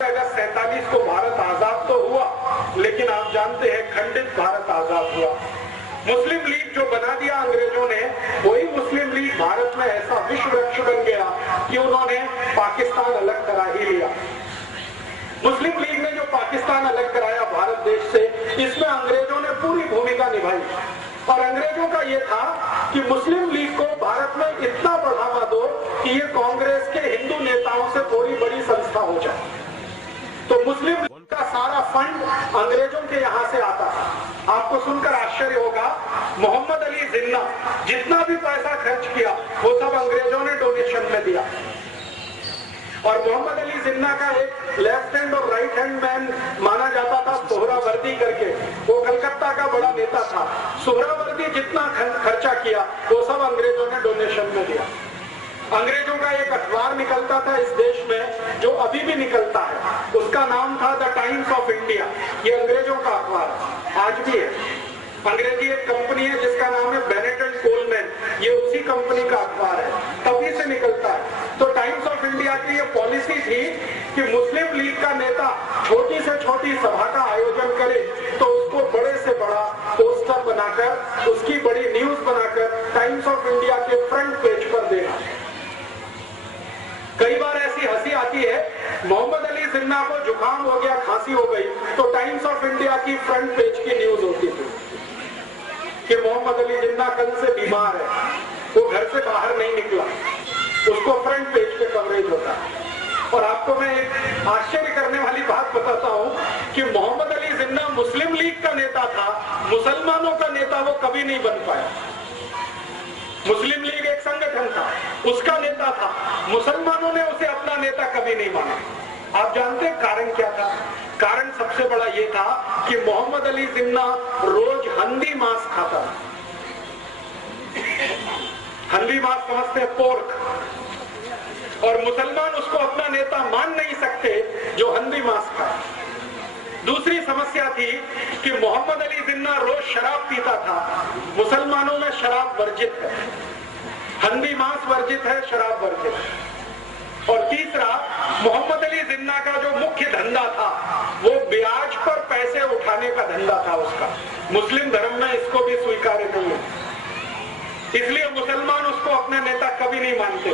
1947 को भारत आजाद तो हुआ, लेकिन आप जानते हैं खंडित भारत आजाद हुआ। मुस्लिम लीग जो बना दिया अंग्रेजों ने, वही मुस्लिम लीग भारत में ऐसा विश्व वृक्ष बन गया कि उन्होंने पाकिस्तान अलग करा ही लिया। मुस्लिम लीग ने जो पाकिस्तान अलग कराया भारत देश से, इसमें अंग्रेजों ने पूरी भूमिका निभाई। और अंग्रेजों का यह था कि मुस्लिम लीग को भारत में इतना बढ़ावा दो कि ये कांग्रेस के हिंदू नेताओं से थोड़ी बड़ी संस्था हो जाए। तो मुस्लिम लीग का सारा फंड अंग्रेजों के यहाँ से आता था। आपको सुनकर आश्चर्य होगा, मोहम्मद अली जिन्ना जितना भी पैसा खर्च किया वो सब अंग्रेजों ने डोनेशन में दिया। और मोहम्मद अली जिन्ना का एक लेफ्ट हैंड और राइट हैंड मैन माना जाता था, सोहरावर्दी करके, वो कलकत्ता का बड़ा नेता था। सोहरावर्दी जितना खर्चा किया वो सब अंग्रेजों ने डोनेशन में दिया। अंग्रेजों का एक अखबार निकलता था इस देश में, जो अभी भी निकलता है, उसका नाम था द टाइम्स ऑफ इंडिया। ये अंग्रेजों का अखबार आज भी है। अंग्रेजी एक कंपनी है जिसका नाम है बेनेट एंड कोलमैन, ये उसी कंपनी का अखबार है, तभी से निकलता है। तो टाइम्स ऑफ इंडिया की ये पॉलिसी थी कि मुस्लिम लीग का नेता छोटी से छोटी सभा का आयोजन करे तो उसको बड़े से बड़ा पोस्टर बनाकर, उसकी बड़ी न्यूज बनाकर टाइम्स ऑफ इंडिया के फ्रंट पेज पर देना। कई बार ऐसी हंसी आती है, मोहम्मद अली जिन्ना को जुकाम हो गया, खांसी हो गई, तो टाइम्स ऑफ इंडिया की फ्रंट पेज की न्यूज होती थी कि मोहम्मद अली जिन्ना कल से बीमार है, वो घर से बाहर नहीं निकला, उसको फ्रंट पेज पे कवरेज होता है। और आपको मैं एक आश्चर्य करने वाली बात बताता हूं कि मोहम्मद अली जिन्ना मुस्लिम लीग का नेता था, मुसलमानों का नेता वो कभी नहीं बन पाया। मुस्लिम लीग एक संगठन था, उसका नेता था, मुसलमानों ने उसे अपना नेता कभी नहीं माना। आप जानते हैं कारण क्या था? कारण सबसे बड़ा ये था कि मोहम्मद अली जिन्ना रोज हंदी मांस खाता था। हंदी मांस समझते हैं, पोर्क, और मुसलमान उसको अपना नेता मान नहीं सकते जो हंदी मांस खाए। दूसरी समस्या थी कि मोहम्मद अली जिन्ना रोज शराब पीता था। मुसलमानों में शराब वर्जित है, हंदी मांस वर्जित है, शराब वर्जित है। और तीसरा, मोहम्मद अली जिन्ना का जो मुख्य धंधा था वो ब्याज पर पैसे उठाने का धंधा था उसका। मुस्लिम धर्म में इसको भी स्वीकार्य नहीं है, इसलिए मुसलमान उसको अपने नेता कभी नहीं मानते।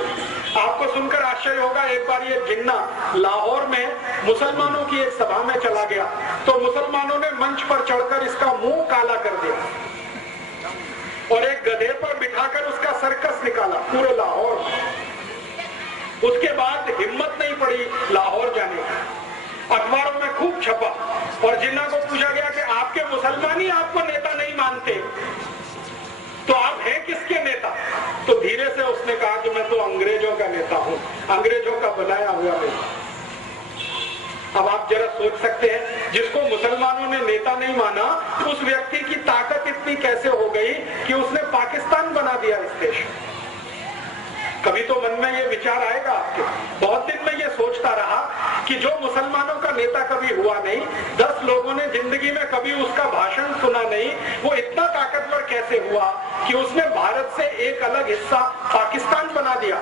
आपको सुनकर आश्चर्य होगा, एक बार ये जिन्ना लाहौर में मुसलमानों की एक सभा में चला गया तो मुसलमानों ने मंच पर चढ़कर इसका मुंह काला कर दिया और एक गधे पर बिठाकर उसका सर्कस निकाला पूरे लाहौर में। उसके बाद हिम्मत नहीं पड़ी लाहौर जाने की, अखबारों में खूब छपा और जिन्ना को पूछा गया कि आपके मुसलमान ही आपको नेता नहीं मानते तो आप हैं किसके नेता? तो धीरे से उसने कहा कि मैं तो अंग्रेजों का नेता हूं, अंग्रेजों का बनाया हुआ नेता। अब आप जरा सोच सकते हैं, जिसको मुसलमानों ने नेता नहीं माना, उस व्यक्ति की ताकत इतनी कैसे हो गई कि उसने पाकिस्तान बना दिया इस देश। कभी तो मन में ये विचार आएगा आपके। बहुत दिन में ये सोचता रहा कि जो मुसलमानों का नेता कभी हुआ नहीं, 10 लोगों ने जिंदगी में कभी उसका भाषण सुना नहीं, वो इतना ताकतवर कैसे हुआ कि उसने भारत से एक अलग हिस्सा पाकिस्तान बना दिया।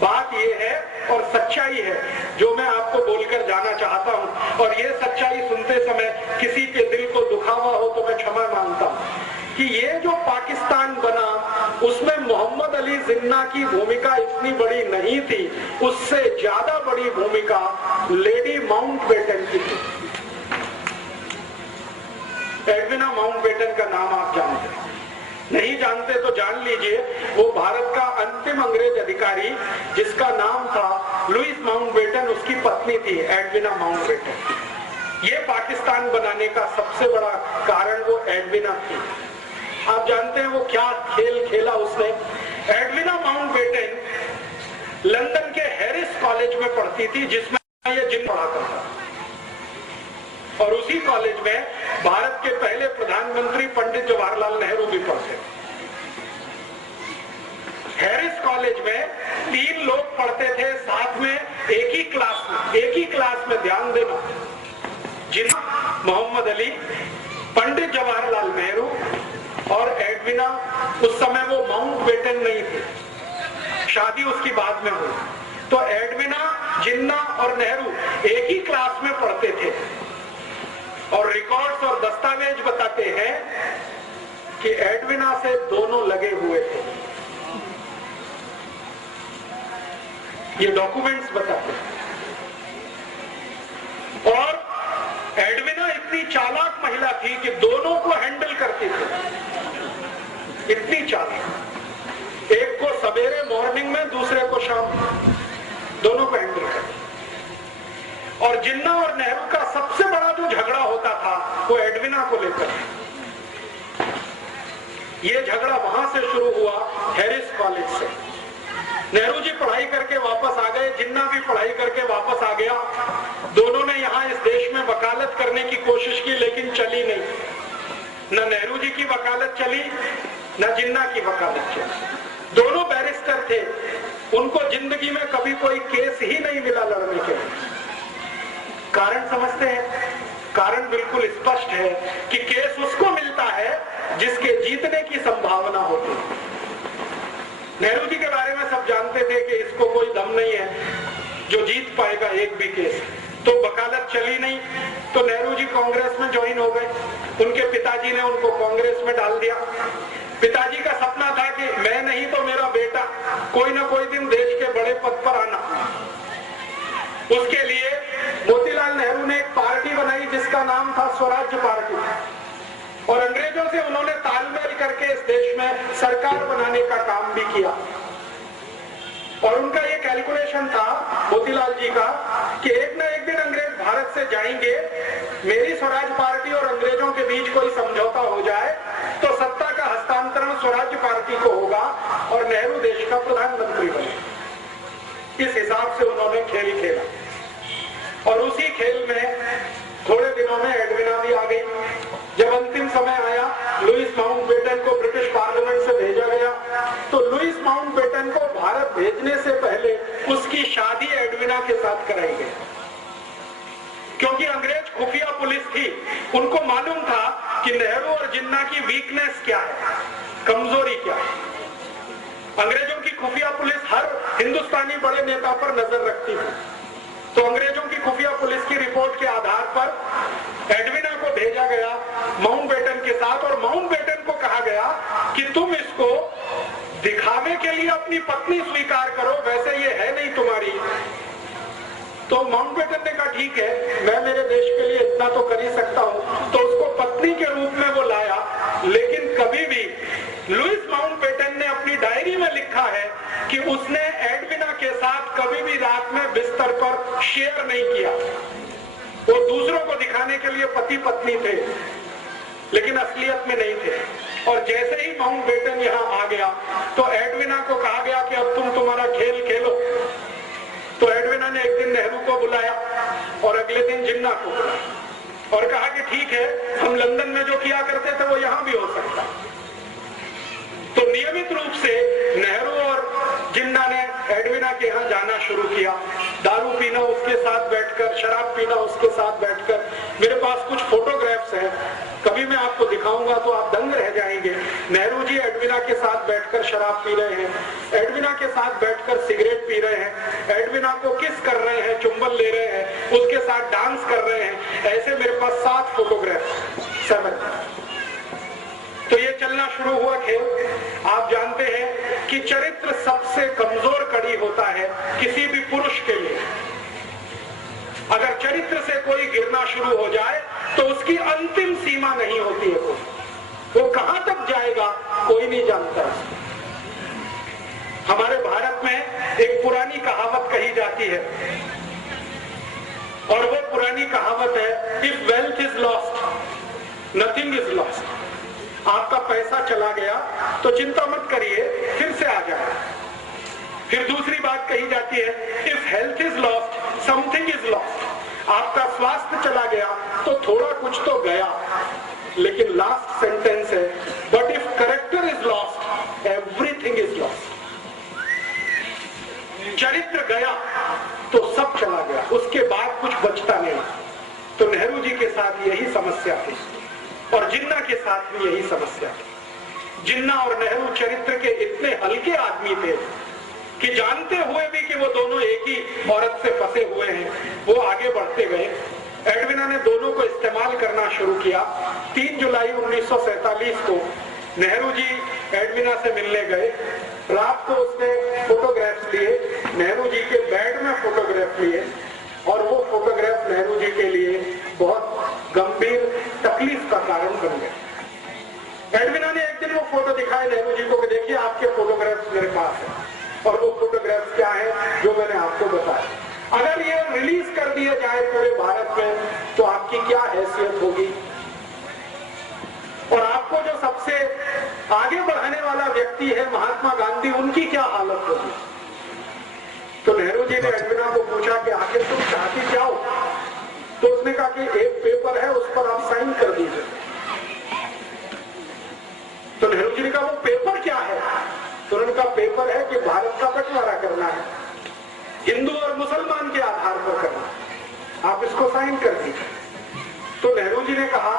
बात ये है और सच्चाई है जो मैं आपको बोलकर जाना चाहता हूं, और ये सच्चाई सुनते समय किसी के दिल को दुखा हुआ हो तो मैं क्षमा मांगता हूं कि ये जो पाकिस्तान बना उसमें मोहम्मद अली जिन्ना की भूमिका इतनी बड़ी नहीं थी, उससे ज्यादा बड़ी भूमिका लेडी माउंटबेटन की थी। एडविना माउंटबेटन का नाम आप जानते हैं? नहीं जानते तो जान लीजिए, वो भारत का अंतिम अंग्रेज अधिकारी जिसका नाम था लुइस माउंटबेटन, उसकी पत्नी थी एडविना माउंटबेटन। ये पाकिस्तान बनाने का सबसे बड़ा कारण वो एडविना थी। आप जानते हैं वो क्या खेल खेला उसने? एडविना माउंटबेटन लंदन के हैरिस कॉलेज में पढ़ती थी जिसमें ये जिन्ना पढ़ा करता, और उसी कॉलेज में भारत के पहले प्रधानमंत्री पंडित जवाहरलाल नेहरू भी पढ़ते। हैरिस कॉलेज में 3 लोग पढ़ते थे साथ में एक ही क्लास में ध्यान देना, जिन्ना, मोहम्मद अली, पंडित जवाहरलाल नेहरू और एडविना। उस समय वो माउंटबेटन नहीं थे, शादी उसकी बाद में हुई। तो एडविना, जिन्ना और नेहरू एक ही क्लास में पढ़ते थे और रिकॉर्ड्स और दस्तावेज बताते हैं कि एडविना से दोनों लगे हुए थे। ये डॉक्यूमेंट्स बताते हैं। और एडविना इतनी चालाक महिला थी कि दोनों को हैंडल करती थी, इतनी चालाक। एक को सवेरे मॉर्निंग में, दूसरे को शाम में, दोनों को हैंडल करती। और जिन्ना और नेहरू का सबसे बड़ा जो झगड़ा होता था वो एडविना को लेकर। ये झगड़ा वहां से शुरू हुआ, हैरिस कॉलेज से। नेहरू जी पढ़ाई करके वापस आ गए, जिन्ना भी पढ़ाई करके वापस आ गया। दोनों ने यहाँ इस देश में वकालत करने की कोशिश की, लेकिन चली नहीं। न नेहरू जी की वकालत चली, न जिन्ना की वकालत चली। दोनों बैरिस्टर थे, उनको जिंदगी में कभी कोई केस ही नहीं मिला लड़ने के लिए। कारण समझते हैं? कारण बिल्कुल स्पष्ट है कि केस उसको मिलता है जिसके जीतने की संभावना होती है। नेहरू जी के बारे में सब जानते थे कि इसको कोई दम नहीं है जो जीत पाएगा एक भी केस। तो वकालत चली नहीं, तो नेहरू जी कांग्रेस में ज्वाइन हो गए। उनके पिताजी ने उनको कांग्रेस में डाल दिया। पिताजी का सपना था कि मैं नहीं तो मेरा बेटा कोई ना कोई दिन देश के बड़े पद पर आना। उसके लिए मोतीलाल नेहरू ने एक पार्टी बनाई जिसका नाम था स्वराज्य पार्टी, और अंग्रेजों से उन्होंने तालमेल करके इस देश में सरकार बनाने का काम भी किया। और उनका ये कैलकुलेशन था मोतीलाल जी का कि एक ना एक दिन अंग्रेज भारत से जाएंगे, मेरी स्वराज पार्टी और अंग्रेजों के बीच कोई समझौता हो जाए तो सत्ता का हस्तांतरण स्वराज्य पार्टी को होगा और नेहरू देश का प्रधानमंत्री बने। इस हिसाब से उन्होंने खेल खेला और उसी खेल में थोड़े दिनों में एडविना भी आ गई। जब अंतिम समय आया, लुईस माउंटबेटन को ब्रिटिश पार्लियामेंट से भेजा गया, तो लुईस माउंटबेटन को भारत भेजने से पहले उसकी शादी एडविना के साथ कराई गई, क्योंकि अंग्रेज खुफिया पुलिस थी। उनको मालूम था कि नेहरू और जिन्ना की वीकनेस क्या है, कमजोरी क्या है। अंग्रेजों की खुफिया पुलिस हर हिंदुस्तानी बड़े नेता पर नजर रखती थी। तो अंग्रेजों की खुफिया पुलिस की रिपोर्ट के आधार पर एडविना को भेजा गया माउंटबेटन के साथ, और माउंटबेटन को कहा गया कि तुम इसको दिखावे के लिए अपनी पत्नी स्वीकार करो, वैसे ये है नहीं तुम्हारी। तो माउंटबेटन ने कहा ठीक है, मैं मेरे देश के लिए इतना तो कर ही सकता हूं। तो उसको पत्नी के रूप में वो लाया, लेकिन कभी भी लुईस माउंटबेटन ने अपनी डायरी में लिखा है कि उसने एडविना के साथ कभी भी रात में बिस्तर पर शेयर नहीं किया। वो दूसरों को दिखाने के लिए पति पत्नी थे, लेकिन असलियत में नहीं थे। और जैसे ही माउंटबेटन यहाँ आ गया तो एडविना को कहा गया कि अब तुम तुम्हारा खेल खेलो। तो एडविना ने एक दिन नेहरू को बुलाया और अगले दिन जिन्ना को बुलाया और कहा कि ठीक है, हम लंदन में जो किया करते थे वो यहाँ भी हो सकता। तो नियमित रूप से नेहरू और जिन्ना ने एडविना के यहाँ जाना शुरू किया, दारू पीना उसके साथ बैठकर, शराब पीना उसके साथ बैठकर। मेरे पास कुछ फोटोग्राफ्स हैं, कभी मैं आपको दिखाऊंगा तो आप दंग रह जाएंगे। नेहरू जी एडविना के साथ बैठकर शराब पी रहे हैं, एडविना के साथ बैठकर सिगरेट पी रहे हैं, एडविना को किस कर रहे हैं, चुंबन ले रहे हैं, उसके साथ डांस कर रहे हैं। ऐसे मेरे पास 7 फोटोग्राफ्स, 7। तो ये चलना शुरू हुआ खेल। आप जानते हैं कि चरित्र सबसे कमजोर कड़ी होता है किसी भी पुरुष के लिए। अगर चरित्र से कोई गिरना शुरू हो जाए तो उसकी अंतिम सीमा नहीं होती है। वो कहां तक जाएगा कोई नहीं जानता। हमारे भारत में एक पुरानी कहावत कही जाती है, और वो पुरानी कहावत है, if wealth is lost nothing is lost. आपका पैसा चला गया तो चिंता मत करिए, फिर से आ जाए। फिर दूसरी बात कही जाती है, if health is lost something is lost. आपका स्वास्थ्य चला गया तो थोड़ा कुछ तो गया, लेकिन लास्ट सेंटेंस है, but if character is lost everything is lost. चरित्र गया तो सब चला गया, उसके बाद कुछ बचता नहीं। तो नेहरू जी के साथ यही समस्या थी और जिन्ना के साथ भी यही समस्या थी। जिन्ना और नेहरू चरित्र के इतने हल्के आदमी थे कि जानते हुए भी कि वो दोनों एक एक ही औरत से फंसे हुए हैं, वो आगे बढ़ते गए। एडविना ने दोनों को इस्तेमाल करना शुरू किया। 3 जुलाई 1947 को नेहरू जी एडविना से मिलने गए। रात को उसने फोटोग्राफ्स लिए, नेहरू जी के बेड में फोटोग्राफ लिए, और वो फोटोग्राफ नेहरू जी के लिए बहुत गंभीर तकलीफ का कारण बन गए। एडविना ने एक दिन वो फोटो दिखाए नेहरू जी को कि देखिए आपके फोटोग्राफ्स मेरे पास है, और वो फोटोग्राफ्स क्या है जो मैंने आपको बताया। अगर ये रिलीज कर दिया जाए पूरे भारत में तो आपकी क्या हैसियत होगी, और आपको जो सबसे आगे बढ़ाने वाला व्यक्ति है महात्मा गांधी, उनकी क्या हालत होगी। तो नेहरू जी ने एडविना को पूछा कि आखिर तुम चाहती क्या हो। तो उसने कहा कि एक पेपर है, उस पर आप साइन कर दीजिए। तो नेहरू जी ने कहा वो पेपर क्या है। तो उन्होंने कहा पेपर है कि भारत का बंटवारा करना है, हिंदू और मुसलमान के आधार पर करना, आप इसको साइन कर दीजिए। तो नेहरू जी ने कहा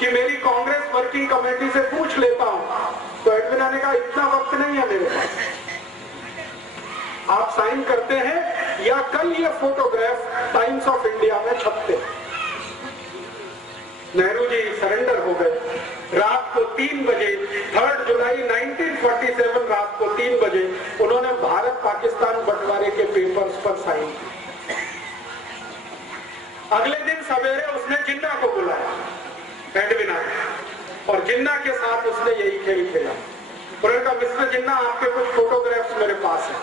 कि मेरी कांग्रेस वर्किंग कमेटी से पूछ लेता हूं। तो एडविना ने कहा इतना वक्त नहीं है मेरे पास, आप साइन करते हैं या कल ये फोटोग्राफ टाइम्स ऑफ इंडिया में छपते हैं। नेहरू जी सरेंडर हो गए। रात को 3 बजे 3 जुलाई 1947 रात को 3 बजे उन्होंने भारत पाकिस्तान बंटवारे के पेपर्स पर साइन किए। अगले दिन सवेरे उसने जिन्ना को बुलाया एडविना ने, और जिन्ना के साथ उसने यही खेल खेला। उन्होंने कहा मिस्टर जिन्ना आपके कुछ फोटोग्राफ्स मेरे पास हैं,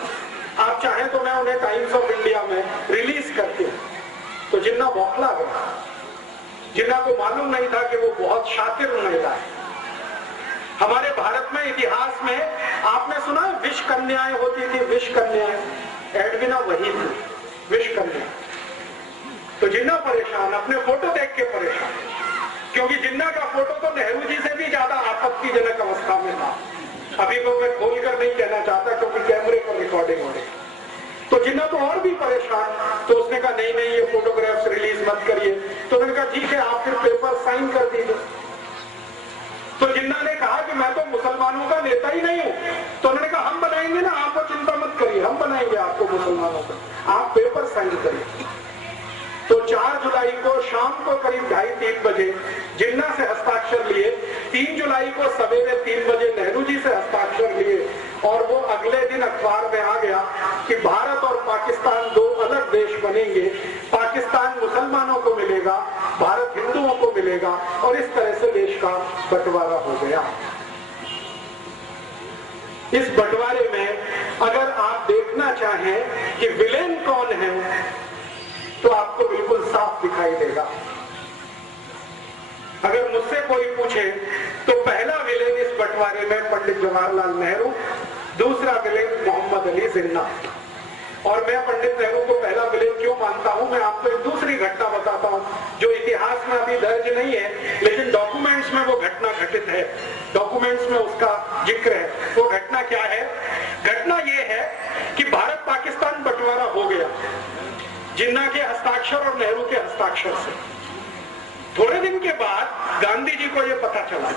आप चाहें तो मैं उन्हें टाइम्स ऑफ इंडिया में रिलीज करती हूं। तो जिन्ना बौखला गया। जिन्ना को मालूम नहीं था कि वो बहुत शातिर महिला है। हमारे भारत में इतिहास में आपने सुना है विष कन्याएं होती थी, विष कन्याएं, एडविना वही थी, विष कन्या। तो जिन्ना परेशान, अपने फोटो देख के परेशान, क्योंकि जिन्ना का फोटो तो नेहरू जी से भी ज्यादा आपत्तिजनक अवस्था में था। अभी को मैं खोलकर नहीं कहना चाहता क्योंकि कैमरे पर रिकॉर्डिंग हो रही। तो जिन्ना तो और भी परेशान। तो उसने कहा नहीं नहीं ये फोटोग्राफ्स रिलीज मत करिए। तो उन्होंने कहा ठीक है आप फिर पेपर साइन कर दीजिए। तो जिन्ना ने कहा कि मैं तो मुसलमानों का नेता ही नहीं हूं। तो उन्होंने कहा हम बनाएंगे ना, आपको चिंता मत करिए, हम बनाएंगे आपको मुसलमानों का, आप पेपर साइन करिए। तो 4 जुलाई को शाम को करीब 2:30-3 बजे जिन्ना से हस्ताक्षर लिए, 3 जुलाई को सवेरे 3 बजे नेहरू जी से हस्ताक्षर लिए, और वो अगले दिन अखबार में आ गया कि भारत और पाकिस्तान 2 अलग देश बनेंगे, पाकिस्तान मुसलमानों को मिलेगा, भारत हिंदुओं को मिलेगा, और इस तरह से देश का बंटवारा हो गया। इस बंटवारे में अगर आप देखना चाहें कि विलेन कौन है तो आपको बिल्कुल साफ दिखाई देगा। अगर मुझसे कोई पूछे तो पहला विलेन इस बंटवारे में पंडित जवाहरलाल नेहरू, दूसरा विलेन मोहम्मद अली जिन्ना। और मैं पंडित नेहरू को पहला विलेन क्यों मानता हूं, मैं आपको एक दूसरी घटना बताता हूं जो इतिहास में अभी दर्ज नहीं है, लेकिन डॉक्यूमेंट्स में वो घटना घटित है, डॉक्यूमेंट्स में उसका जिक्र है। वो घटना क्या है? घटना ये है कि भारत पाकिस्तान बंटवारा हो गया जिन्ना के हस्ताक्षर और नेहरू के हस्ताक्षर से। थोड़े दिन के बाद गांधी जी को यह पता चला।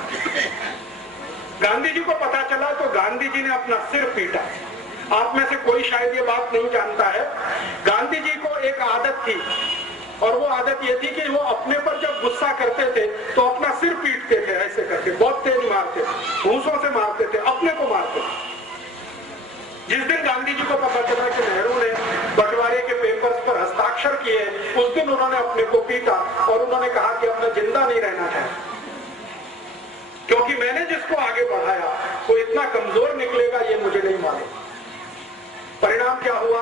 गांधी जी को पता चला तो गांधी जी ने अपना सिर पीटा। आप में से कोई शायद ये बात नहीं जानता है, गांधी जी को एक आदत थी, और वो आदत ये थी कि वो अपने पर जब गुस्सा करते थे तो अपना सिर पीटते थे, ऐसे करके बहुत तेज मारते थे, घूंसों से मारते थे, अपने को मारते थे। जिस दिन गांधी जी को पता चला कि नेहरू ने बंटवारे के पेपर्स पर हस्ताक्षर किए, उस दिन उन्होंने अपने को पीटा और उन्होंने कहा कि अब मैं जिंदा नहीं रहना चाहता, क्योंकि मैंने जिसको आगे बढ़ाया वो इतना कमजोर निकलेगा ये मुझे नहीं मालूम। परिणाम क्या हुआ?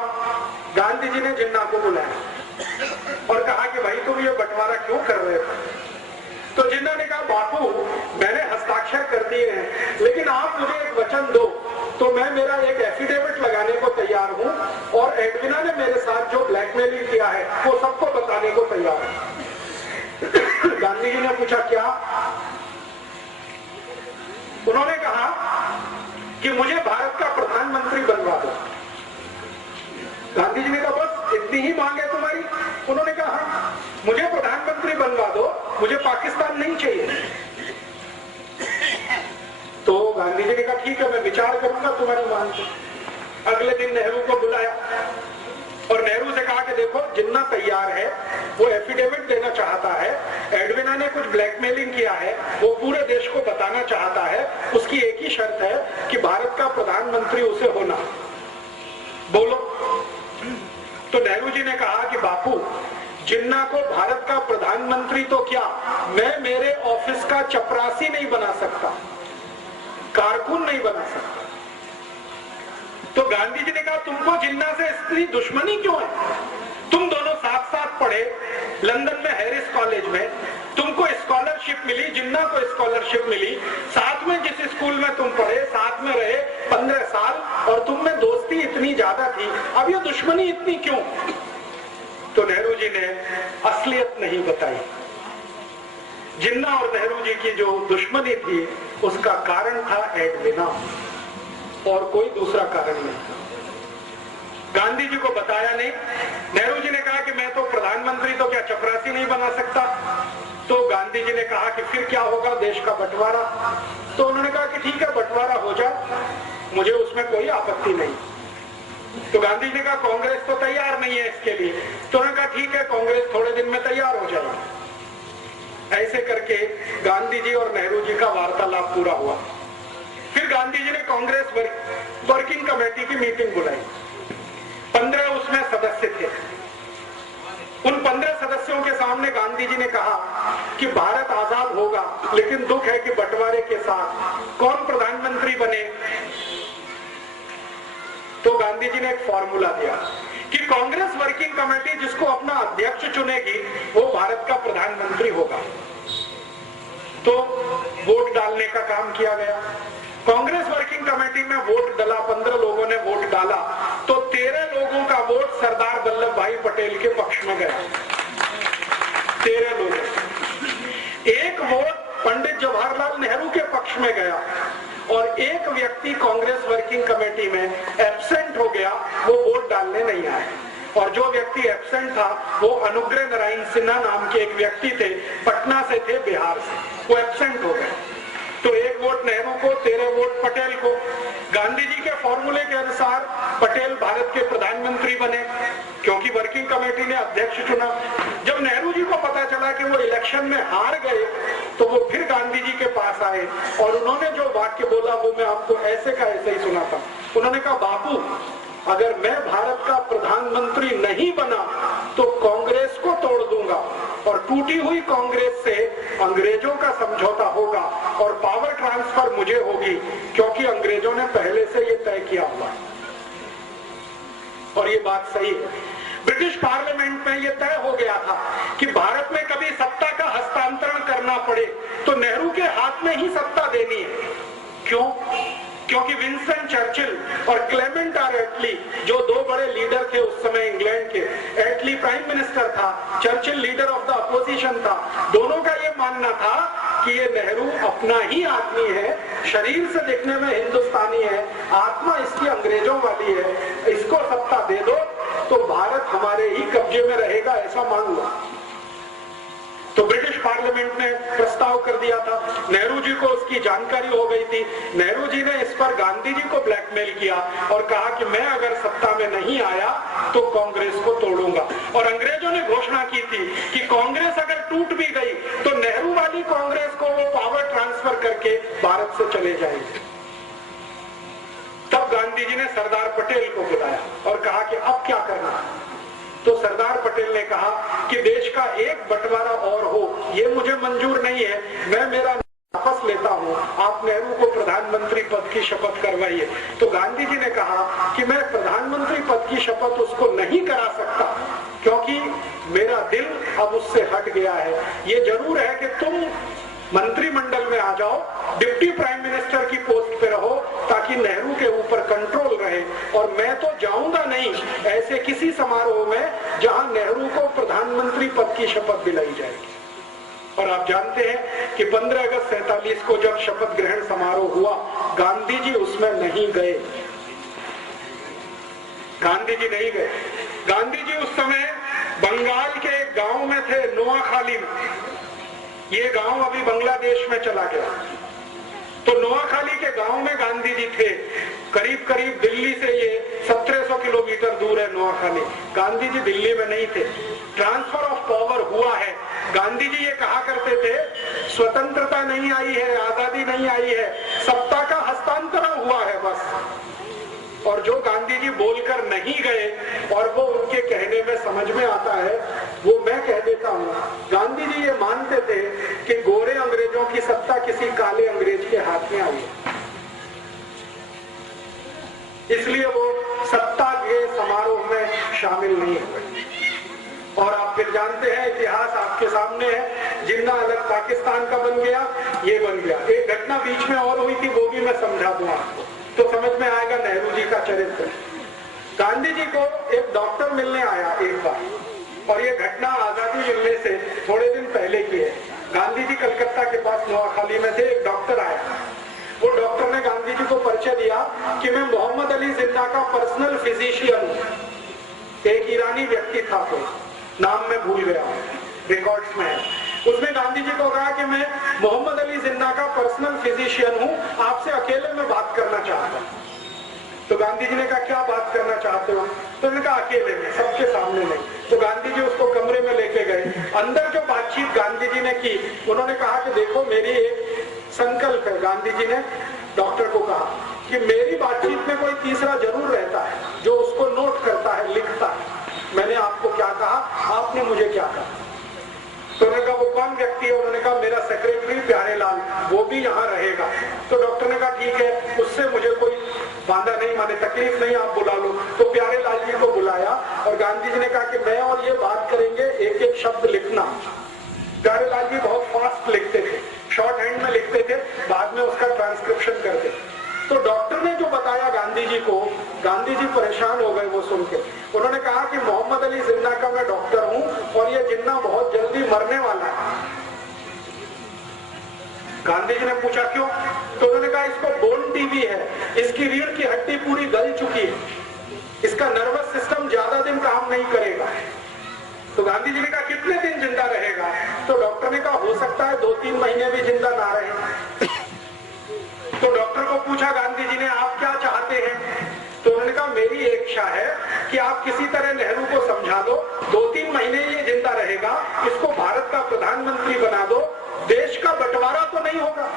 गांधी जी ने जिन्ना को बुलाया और कहा कि भाई तुम ये बंटवारा क्यों कर रहे हो? तो जिन्ना ने कहा बापू मैंने हस्ताक्षर कर दिए हैं, लेकिन आप मुझे एक वचन दो तो मैं मेरा एक एफिडेविट लगाने को तैयार हूं, और एडविना ने मेरे साथ जो ब्लैकमेलिंग किया है वो सबको बताने को तैयार है। गांधी जी ने पूछा क्या? उन्होंने कहा कि मुझे भारत का प्रधानमंत्री बनवा दो। गांधी जी ने कहा बस इतनी ही मांग है तुम्हारी? उन्होंने कहा हाँ, मुझे प्रधानमंत्री बनवा दो, मुझे पाकिस्तान नहीं चाहिए। तो गांधी जी ने कहा ठीक है मैं विचार करूंगा तुम्हारी मांग पर। अगले दिन नेहरू को बुलाया देखो जिन्ना तैयार है, वो एफिडेविट देना चाहता है, एडविना ने कुछ ब्लैकमेलिंग किया है, वो पूरे देश को बताना चाहता है, उसकी एक ही शर्त है कि भारत का प्रधानमंत्री उसे होना। बोलो। तो नेहरू जी ने कहा कि बापू, जिन्ना को भारत का प्रधानमंत्री तो क्या, मैं मेरे ऑफिस का चपरासी नहीं बना सकता, कारकुन नहीं बना सकता। तो गांधी जी ने कहा तुमको जिन्ना से इतनी दुश्मनी क्यों है? तुम दोनों साथ साथ पढ़े लंदन में हैरिस कॉलेज में, तुमको स्कॉलरशिप मिली, जिन्ना को स्कॉलरशिप मिली, साथ में जिस स्कूल में तुम पढ़े, साथ में रहे 15 साल, और तुम में दोस्ती इतनी ज्यादा थी, अब ये दुश्मनी इतनी क्यों? तो नेहरू जी ने असलियत नहीं बताई। जिन्ना और नेहरू जी की जो दुश्मनी थी उसका कारण था एडविना, और कोई दूसरा कारण नहीं। गांधी जी को बताया नहीं। नेहरू जी ने कहा कि मैं तो प्रधानमंत्री तो क्या चपरासी नहीं बना सकता। तो गांधी जी ने कहा कि फिर क्या होगा, देश का बंटवारा। तो उन्होंने कहा कि ठीक है, बंटवारा हो जाए, मुझे उसमें कोई आपत्ति नहीं। तो गांधी जी ने कहा कांग्रेस तो तैयार नहीं है इसके लिए। तो उन्होंने कहा ठीक है, कांग्रेस थोड़े दिन में तैयार हो जाएगी। ऐसे करके गांधी जी और नेहरू जी का वार्तालाप पूरा हुआ। फिर गांधी जी ने कांग्रेस वर्किंग कमेटी की मीटिंग बुलाई। 15 उसमें सदस्य थे। उन 15 सदस्यों के सामने गांधी जी ने कहा कि भारत आजाद होगा, लेकिन दुख है कि बंटवारे के साथ कौन प्रधानमंत्री बने। तो गांधी जी ने एक फॉर्मूला दिया कि कांग्रेस वर्किंग कमेटी जिसको अपना अध्यक्ष चुनेगी वो भारत का प्रधानमंत्री होगा। तो वोट डालने का काम किया गया। कांग्रेस वर्किंग कमेटी में वोट डाला, 15 लोगों ने वोट डाला, तो 13 लोगों का वोट सरदार वल्लभ भाई पटेल के पक्ष में गया। 13 लोग। एक वोट पंडित जवाहरलाल नेहरू के पक्ष में गया, और एक व्यक्ति कांग्रेस वर्किंग कमेटी में एब्सेंट हो गया, वो वोट डालने नहीं आया। और जो व्यक्ति एब्सेंट था वो अनुग्रह नारायण सिन्हा नाम के एक व्यक्ति थे, पटना से थे, बिहार से, वो एब्सेंट हो गए। तो एक वोट नेहरू को, 13 वोट पटेल को। गांधी जी के फॉर्मूले के अनुसार पटेल भारत के प्रधानमंत्री बने, क्योंकि वर्किंग कमेटी ने अध्यक्ष चुना। जब नेहरू जी को पता चला कि वो इलेक्शन में हार गए, तो वो फिर गांधी जी के पास आए, और उन्होंने जो वाक्य बोला वो मैं आपको ऐसे का ऐसे ही सुनाता। उन्होंने कहा बापू, अगर मैं भारत का प्रधानमंत्री नहीं बना तो कांग्रेस को तोड़ दूंगा, और टूटी हुई कांग्रेस से अंग्रेजों का समझौता होगा, और पावर ट्रांसफर मुझे होगी, क्योंकि अंग्रेजों ने पहले से ये तय किया हुआ। और ये बात सही है। ब्रिटिश पार्लियामेंट में ये तय हो गया था कि भारत में कभी सत्ता का हस्तांतरण करना पड़े तो नेहरू के हाथ में ही सत्ता देनी है। क्यों? क्योंकि विंस्टन चर्चिल और क्लेमेंट आर एटली, जो दो बड़े लीडर थे उस समय इंग्लैंड के, एटली प्राइम मिनिस्टर था, Churchill leader of the opposition था, दोनों का ये मानना था कि ये नेहरू अपना ही आदमी है, शरीर से देखने में हिंदुस्तानी है, आत्मा इसकी अंग्रेजों वाली है, इसको सत्ता दे दो तो भारत हमारे ही कब्जे में रहेगा, ऐसा मान लो। तो ब्रिटिश पार्लियामेंट ने प्रस्ताव कर दिया था, नेहरू जी को उसकी जानकारी हो गई थी। नेहरू जी ने इस पर गांधी जी को ब्लैकमेल किया और कहा कि मैं अगर सत्ता में नहीं आया तो कांग्रेस को तोड़ूंगा। और अंग्रेजों ने घोषणा की थी कि कांग्रेस अगर टूट भी गई तो नेहरू वाली कांग्रेस को वो पावर ट्रांसफर करके भारत से चले जाएंगे। तब गांधी जी ने सरदार पटेल को बुलाया और कहा कि अब क्या करना। तो सरदार पटेल ने कहा कि देश का एक बंटवारा और हो, ये मुझे मंजूर नहीं है, मैं मेरा वापस लेता हूं, आप नेहरू को प्रधानमंत्री पद की शपथ करवाइए। तो गांधी जी ने कहा कि मैं प्रधानमंत्री पद की शपथ उसको नहीं करा सकता, क्योंकि मेरा दिल अब उससे हट गया है। ये जरूर है कि तुम मंत्रिमंडल में आ जाओ, डिप्टी प्राइम मिनिस्टर की पोस्ट पे रहो, ताकि नेहरू के ऊपर कंट्रोल रहे, और मैं तो जाऊंगा नहीं ऐसे किसी समारोह में जहां नेहरू को प्रधानमंत्री पद की शपथ दिलाई जाएगी। और आप जानते हैं कि 15 अगस्त 47 को जब शपथ ग्रहण समारोह हुआ, गांधी जी उसमें नहीं गए। गांधी जी नहीं गए। गांधी जी उस समय बंगाल के एक गांव में थे, नोआखाली में। ये गांव अभी बांग्लादेश में चला गया। तो नोआखाली के गांव में गांधी जी थे, करीब करीब दिल्ली से ये 1700 किलोमीटर दूर है नोआखाली। गांधी जी दिल्ली में नहीं थे। ट्रांसफर ऑफ पावर हुआ है। गांधी जी ये कहा करते थे, स्वतंत्रता नहीं आई है, आजादी नहीं आई है, सत्ता का हस्तांतरण हुआ है बस। और जो गांधी जी बोलकर नहीं गए और वो उनके कहने में समझ में आता है, वो मैं कह देता हूँ। गांधी जी ये मानते थे कि गोरे अंग्रेजों की सत्ता किसी काले अंग्रेज के हाथ में आई है, इसलिए वो सत्ता के समारोह में शामिल नहीं हुए। और आप फिर जानते हैं, इतिहास आपके सामने है, जिन्ना अलग पाकिस्तान का बन गया, ये बन गया। एक घटना बीच में और हुई थी, वो भी मैं समझा दूं आपको, तो समझ में आएगा नेहरू जी का चरित्र। गांधी जी को एक डॉक्टर मिलने आया एक बार, और ये घटना आजादी मिलने से थोड़े दिन पहले की है। गांधी जी कलकत्ता के पास नोआखाली में थे, एक डॉक्टर आया। वो डॉक्टर ने गांधी जी को परिचय दिया कि मैं मोहम्मद अली जिन्ना का पर्सनल फिजिशियन हूं। एक ईरानी व्यक्ति था, तो नाम मैं भूल गया, रिकॉर्ड्स में है। उसने गांधी जी को कहा कि मैं मोहम्मद अली जिन्ना का पर्सनल फिजिशियन हूं, आपसे अकेले में बात करना चाहता हूं। तो गांधी जी ने कहा, क्या बात करना चाहते हो? तो उन्होंने कहा, अकेले में, सबके सामने नहीं। तो गांधी जी उसको कमरे में लेके गए। अंदर जो बातचीत गांधी जी ने की, उन्होंने कहा कि देखो, मेरी एक संकल्प है। गांधी जी ने डॉक्टर को कहा कि मेरी बातचीत में कोई तीसरा जरूर रहता है जो उसको नोट करता है, लिखता है। मैंने आपको क्या कहा, आपने मुझे क्या कहा? तो उन्होंने कहा, वो कौन व्यक्ति है? उन्होंने कहा, मेरा सेक्रेटरी प्यारेलाल, वो भी यहाँ रहेगा। तो डॉक्टर ने कहा, ठीक है, उससे मुझे कोई बांधा नहीं, माने तकलीफ नहीं, आप बुला लो। तो प्यारेलाल जी को बुलाया और गांधी जी ने कहा कि मैं और ये बात करेंगे, एक एक शब्द लिखना। प्यारेलाल जी बहुत फास्ट लिखते थे, शॉर्ट हैंड में लिखते थे, बाद में उसका ट्रांसक्रिप्शन करते। तो डॉक्टर ने जो बताया गांधी जी को, गांधी जी परेशान हो गए वो सुन के। उन्होंने कहा कि मोहम्मद अली जिन्ना का मैं डॉक्टर हूं और ये जिन्ना बहुत जल्दी मरने वाला है। गांधी जी ने पूछा, क्यों? तो उन्होंने कहा, इसको बोन टीबी है, इसकी रीढ़ की हड्डी पूरी गल चुकी है, इसका नर्वस सिस्टम ज्यादा दिन काम नहीं करेगा। तो गांधी जी ने कहा, कितने दिन जिंदा रहेगा? तो डॉक्टर ने कहा, हो सकता है 2-3 महीने भी जिंदा ना रहे। तो डॉक्टर को पूछा गांधी जी ने, आप क्या चाहते हैं? तो उन्होंने कहा, मेरी एक इच्छा है कि आप किसी तरह नेहरू को समझा दो, 2-3 महीने ये जिंदा रहेगा, इसको भारत का प्रधानमंत्री बना दो, देश का बंटवारा तो नहीं होगा।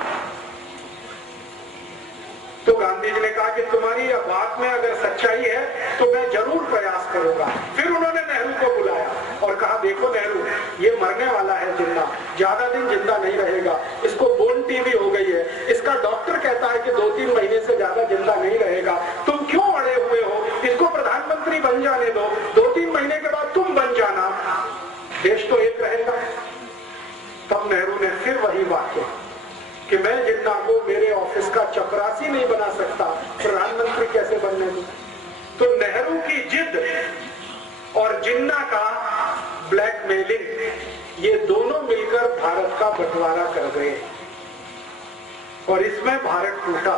तो गांधी जी ने कहा कि तुम्हारी यह बात में अगर सच्चाई है तो मैं जरूर प्रयास करूंगा। फिर उन्होंने नेहरू को बुलाया और कहा, देखो नेहरू, ये मरने वाला है जिन्ना, ज्यादा दिन जिंदा नहीं रहेगा, इसको बोन टीबी हो गई है, इसका डॉक्टर कहता है कि 2-3 महीने से ज्यादा जिंदा नहीं रहेगा, तुम क्यों अड़े हुए हो? इसको प्रधानमंत्री बन जाने दो, 2-3 महीने के बाद तुम बन जाना, देश तो एक रहेगा। तब नेहरू ने फिर वही बात की कि मैं जिन्ना को मेरे ऑफिस का चपरासी नहीं बना सकता, प्रधानमंत्री कैसे बनने दूं? तो नेहरू की जिद और जिन्ना का ब्लैकमेलिंग, ये दोनों मिलकर भारत का बंटवारा कर गए और इसमें भारत टूटा।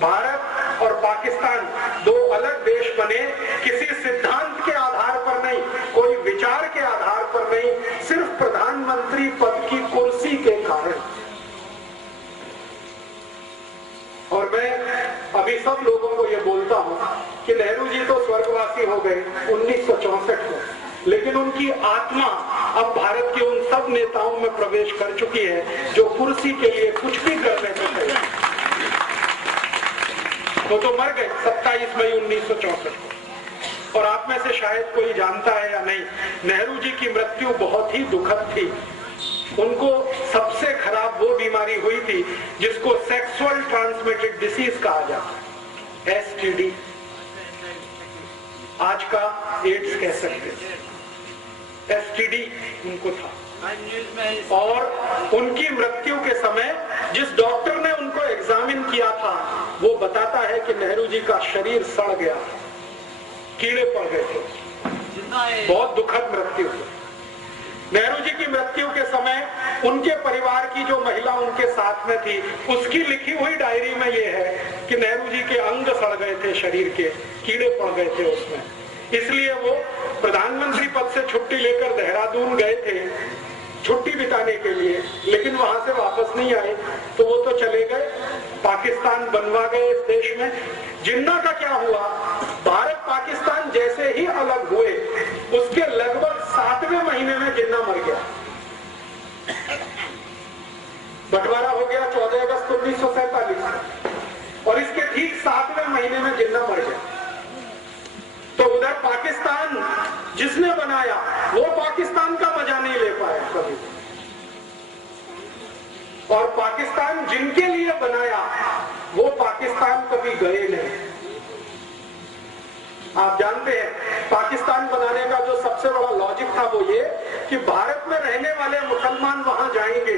भारत और पाकिस्तान दो अलग देश बने, किसी सिद्धांत के आधार पर नहीं, कोई विचार के आधार पर नहीं, सिर्फ प्रधानमंत्री पद की कुर्सी के कारण। और मैं अभी सब लोगों को ये बोलता हूं कि नेहरू जी तो स्वर्गवासी हो गए 1964 में, लेकिन उनकी आत्मा अब भारत के उन सब नेताओं में प्रवेश कर चुकी है जो कुर्सी के लिए कुछ भी करने को तैयार। वो तो मर गए 27 मई 1964 को। और आप में से शायद कोई जानता है या नहीं, नेहरू जी की मृत्यु बहुत ही दुखद थी। उनको सबसे खराब वो बीमारी हुई थी जिसको सेक्सुअल ट्रांसमिटेड डिसीज कहा जाता है, STD, आज का एड्स कह सकते हैं। STD उनको था और उनकी मृत्यु के समय जिस डॉक्टर ने उनको एग्जामिन किया था वो बताता है कि नेहरू जी का शरीर सड़ गया, कीड़े पड़ गए थे। बहुत दुखद मृत्यु थी। नेहरू जी की मृत्यु के समय उनके परिवार की जो महिला उनके साथ में थी, उसकी लिखी हुई डायरी में ये है कि नेहरू जी के अंग सड़ गए थे, शरीर के कीड़े पड़ गए थे उसमें, इसलिए वो प्रधानमंत्री पद से छुट्टी लेकर देहरादून गए थे। छुट्टी छुट्टी बिताने के लिए, लेकिन वहां से वापस नहीं आए, तो वो तो चले गए, पाकिस्तान बनवा गए इस देश में। जिन्ना का क्या हुआ, भारत पाकिस्तान जैसे ही अलग हुए उसके लगभग 7वें महीने में जिन्ना मर गया। बंटवारा हो गया 14 अगस्त 1947 और इसके ठीक 7वें महीने में जिन्ना मर गया। तो उधर पाकिस्तान जिसने बनाया वो पाकिस्तान का मजा नहीं ले पाया कभी, और पाकिस्तान जिनके लिए बनाया वो पाकिस्तान कभी गए नहीं। आप जानते हैं पाकिस्तान बनाने का जो सबसे बड़ा लॉजिक था वो ये कि भारत में रहने वाले मुसलमान वहां जाएंगे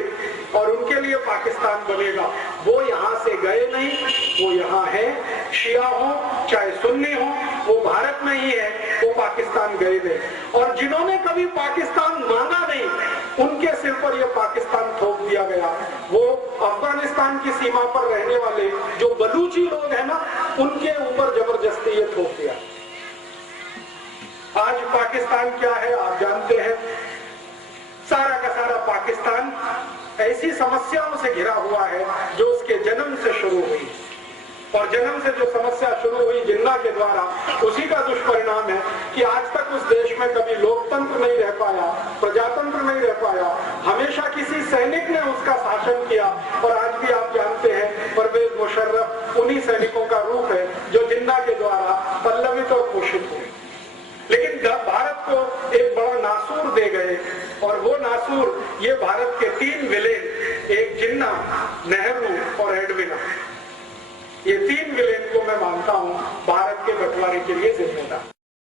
और उनके लिए पाकिस्तान बनेगा। वो यहां से गए नहीं, वो यहां है, शिया हो चाहे सुन्नी हो, वो भारत में ही है, वो पाकिस्तान गए नहीं। और जिन्होंने कभी पाकिस्तान मांगा नहीं उनके सिर पर यह पाकिस्तान थोप दिया गया। वो अफगानिस्तान की सीमा पर रहने वाले जो बलूची लोग हैं ना, उनके ऊपर जबरदस्ती ये थोप दिया। आज पाकिस्तान क्या है आप जानते हैं, सारा का सारा पाकिस्तान ऐसी समस्याओं से घिरा हुआ है जो उसके जन्म से शुरू हुई, और जन्म से जो समस्या शुरू हुई जिन्ना के द्वारा, उसी का दुष्परिणाम है कि आज तक उस देश में कभी लोकतंत्र नहीं रह पाया, प्रजातंत्र नहीं रह पाया, हमेशा किसी सैनिक ने उसका शासन किया। और आज भी आप जानते हैं परवेज मुशर्रफ उन्हीं सैनिकों का रूप है जो जिन्ना के द्वारा पल्लवित और पोषित हुए। लेकिन भारत को एक बड़ा नासूर दे गए, और वो नासूर ये भारत के 3 विलेन, एक जिन्ना, नेहरू और एडविना, ये 3 विलेन को मैं मानता हूं भारत के बंटवारे के लिए जिम्मेदार।